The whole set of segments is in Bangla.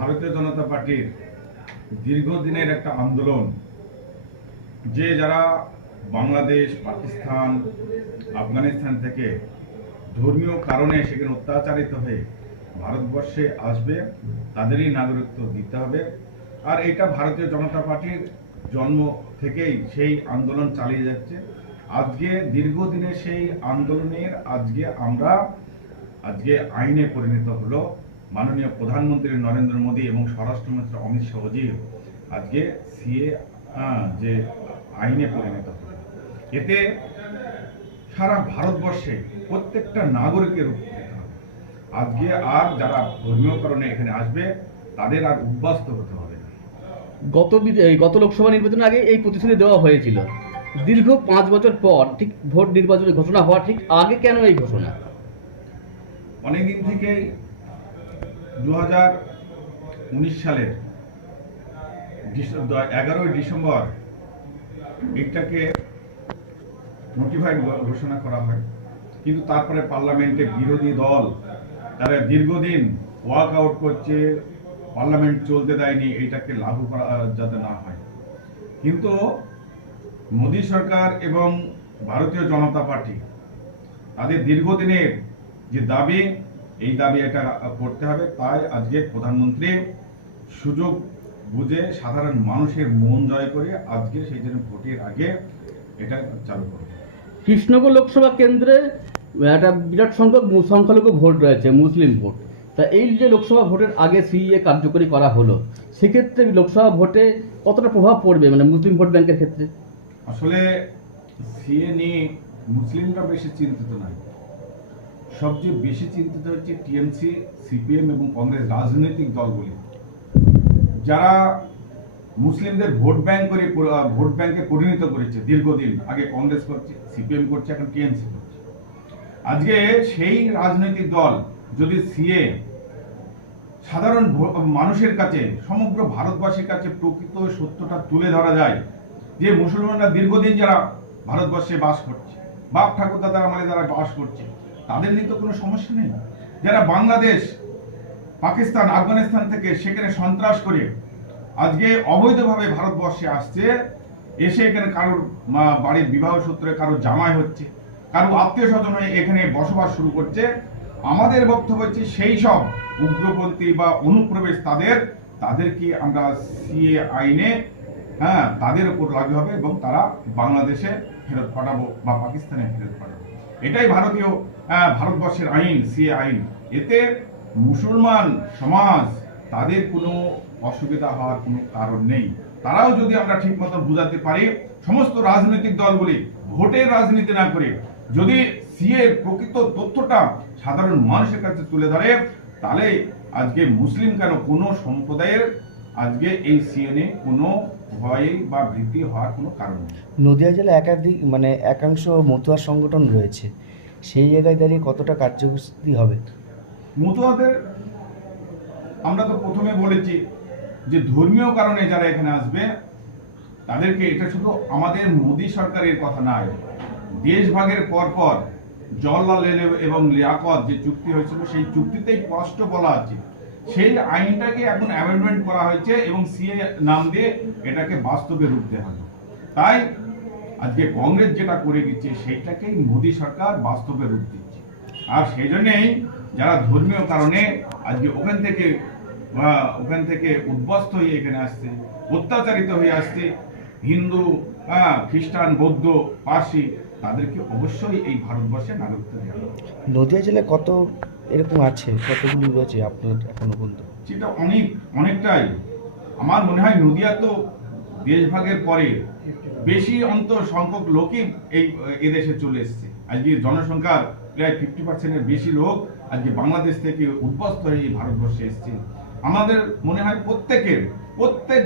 ভারতীয় জনতা পার্টির দীর্ঘদিনের একটা আন্দোলন, যে যারা বাংলাদেশ, পাকিস্তান, আফগানিস্তান থেকে ধর্মীয় কারণে সেখানে অত্যাচারিত হয়ে ভারতবর্ষে আসবে, তাদেরই নাগরিকত্ব দিতে হবে। আর এটা ভারতীয় জনতা পার্টির জন্ম থেকেই সেই আন্দোলন চালিয়ে যাচ্ছে। আজকে দীর্ঘদিনের সেই আন্দোলনের আজকে আমরা, আজকে আইনে পরিণত হলো। মাননীয় প্রধানমন্ত্রী নরেন্দ্র মোদী এবং স্বরাষ্ট্রমন্ত্রী অমিত শাহজি আজকে সিএ যে আইনে পরিণত এতে সারা ভারতবর্ষে প্রত্যেকটা নাগরিকের আজকে আর যারা ধর্মীয় কারণে এখানে আসবে তাদের আর উদ্বাস্ত হতে হবে না। গত গত লোকসভা নির্বাচনের আগে এই প্রতিশ্রুতি দেওয়া হয়েছিল। দীর্ঘ পাঁচ বছর পর ঠিক ভোট নির্বাচনের ঘোষণা হওয়ার ঠিক আগে কেন এই ঘোষণা? অনেকদিন থেকেই দু হাজার উনিশ সালের এগারোই ডিসেম্বর এটাকে নোটিফাইড ঘোষণা করা হয়। কিন্তু তারপরে পার্লামেন্টে বিরোধী দল তারা দীর্ঘদিন ওয়াক আউট করছে, পার্লামেন্ট চলতে দেয়নি এইটাকে লাগু করা যাতে না হয়। কিন্তু মোদী সরকার এবং ভারতীয় জনতা পার্টি তাদের দীর্ঘদিনের যে দাবি এই দাবি এটা করতে হবে। তাই আজকে প্রধানমন্ত্রী সুযোগ বুঝে সাধারণ মানুষের মন জয় করে আজকে সেই জন্য ভোটের আগে এটা চালু করবে কৃষ্ণগর লোকসভা কেন্দ্রে একটা বিরাট সংখ্যক সংখ্যালঘু ভোট রয়েছে মুসলিম ভোট। তা এই যে লোকসভা ভোটের আগে সিএ কার্যকরী করা হলো সেক্ষেত্রে লোকসভা ভোটে কতটা প্রভাব পড়বে মানে মুসলিম ভোট ব্যাংকের ক্ষেত্রে? আসলে সিএ নিয়ে মুসলিমরা বেশি চিন্তিত নয়। সবচেয়ে বেশি চিন্তিত হচ্ছে টিএমসি, সিপিএম এবং কংগ্রেস রাজনৈতিক দলগুলি। যারা মুসলিমদের ভোট ব্যাংক করে, ভোট ব্যাংকে পরিণত করেছে দীর্ঘদিন, আগে কংগ্রেস করছে, সিপিএম করছে, এখন টিএমসি করছে। আজকে সেই রাজনৈতিক দল, যদি সিএ, সাধারণ মানুষের কাছে, সমগ্র ভারতবাসীর কাছে প্রকৃত সত্যটা তুলে ধরা যায়, যে মুসলমানরা দীর্ঘদিন যারা ভারতবর্ষে বাস করছে, বাপ ঠাকুর দাদার আমলে যারা বাস করছে তাদের নিয়ে তো কোনো সমস্যা নেই। যারা বাংলাদেশ, পাকিস্তান, আফগানিস্তান থেকে সেখানে সন্ত্রাস করে আজকে অবৈধভাবে ভারতবর্ষে আসছে, এসে এখানে কারোর বাড়ির বিবাহ সূত্রে কারোর জামাই হচ্ছে, কারও আত্মীয় স্বজন হয়ে এখানে বসবাস শুরু করছে। আমাদের বক্তব্য হচ্ছে সেই সব উগ্রপন্থী বা অনুপ্রবেশ তাদের, তাদেরকে আমরা সিএ আইনে হ্যাঁ তাদের উপর লাগু হবে এবং তারা বাংলাদেশে ফেরত পাঠাবো বা পাকিস্তানে ফেরত পাঠাবো। এটাই ভারতীয় ভারতবর্ষের আইন সিএ আইন। এতে মুসলমান সমাজ, তাদের কোনো অসুবিধা হওয়ার কোনো কারণ নেই। তারাও যদি আমরা ঠিক মতো বুঝাতে পারি, সমস্ত রাজনৈতিক দলগুলি ভোটের রাজনীতি না করে যদি সিএ প্রকৃত তথ্যটা সাধারণ মানুষের কাছে তুলে ধরে, তাহলে আজকে মুসলিম কেন কোনো সম্প্রদায়ের আজকে এই সিএনএ কোনো ভয় বা ভীতি হওয়ার কোনো কারণ নদিয়া জেলা একাধিক মানে একাংশ মতুয়া সংগঠন রয়েছে। সেই জায়গায় দাঁড়িয়ে কতটা কার্যকরী হবে? মতুয়াদের আমরা তো প্রথমে বলেছি যে ধর্মীয় কারণে যারা এখানে আসবে তাদেরকে এটা শুধু আমাদের মোদী সরকারের কথা নয় দেশ ভাগের পর পর জওয়াহরলাল নেহরু এবং লিয়াকত যে চুক্তি হয়েছিল সেই চুক্তিতেই স্পষ্ট বলা আছে সেই আইনটাকে এখন অ্যামেন্ডমেন্ট করা হয়েছে এবং সিএ নাম দিয়ে এটাকে বাস্তবে রূপ দেওয়া হবে তাই আজকে কংগ্রেস যেটা করে দিচ্ছে, সেইটাকেই মোদী সরকার বাস্তবে রূপ দিচ্ছে। আর সেই জন্যেই যারা ধর্মীয় কারণে আজকে ওখান থেকে ওখান থেকে উদ্বস্ত হয়ে এখানে আসছে, অত্যাচারিত হয়ে আসছে, হিন্দু খ্রিস্টান, বৌদ্ধ, পার্সি তাদেরকে অবশ্যই এই ভারতবর্ষে নাগরিকত্ব দেওয়া হবে। নদিয়া জেলায় কত এরকম আছে? কতগুলি রয়েছে আপনার এখনও পর্যন্ত? সেটা অনেক অনেকটাই। আমার মনে হয় নদিয়া তো দেশভাগের পরে বেশি অন্ত সংখ্যক লোকই এই এদেশে চলে এসেছে। আজকে জনসংখ্যার প্রায় ফিফটি পার্সেন্টের বেশি লোক আজকে বাংলাদেশ থেকে উদ্বস্ত হয়ে এই ভারতবর্ষে এসেছে। আমাদের মনে হয় প্রত্যেকের প্রত্যেক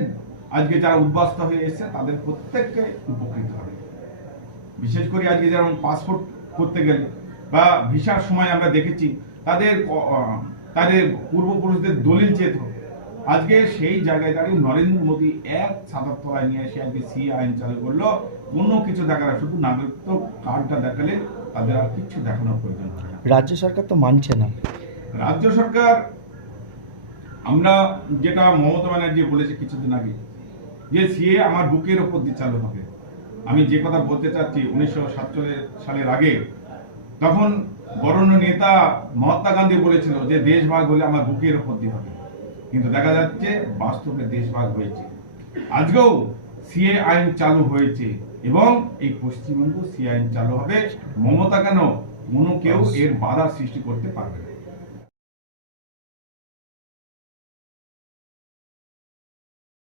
আজকে যারা উদ্বাস্ত হয়ে এসেছে তাদের প্রত্যেককে উপকৃত হবে। বিশেষ করে আজকে যেমন পাসপোর্ট করতে গেলে বা ভিসার সময় আমরা দেখেছি তাদের তাদের পূর্বপুরুষদের দলিল চেত আজকে সেই জায়গায় দাঁড়িয়ে নরেন্দ্র মোদী এক ছাতার তলায় নিয়ে এসে আজকে সি আইন চালু করল। কোনো কিছু দেখা না শুধু নাগরিকত্ব কার্ডটা দেখালে তাদের আর কিছু দেখানোর প্রয়োজন রাজ্য সরকার তো মানছে না। রাজ্য সরকার আমরা যেটা মমতা ব্যানার্জি বলেছে কিছুদিন আগে যে সিএ আমার বুকের ওপর দিয়ে চালু হবে। আমি যে কথা বলতে চাচ্ছি উনিশশো সাতচল্লিশ সালের আগে তখন বরণ্য নেতা মহাত্মা গান্ধী বলেছিল যে দেশ ভাগ হলে আমার বুকের ক্ষতি হবে। কিন্তু দেখা যাচ্ছে বাস্তবে দেশ ভাগ হয়েছে। আজকেও সিএ আইন চালু হয়েছে এবং এই পশ্চিমবঙ্গ সিএ আইন চালু হবে। মমতা কেন? কোনো কেউ এর বাধা সৃষ্টি করতে পারবে না।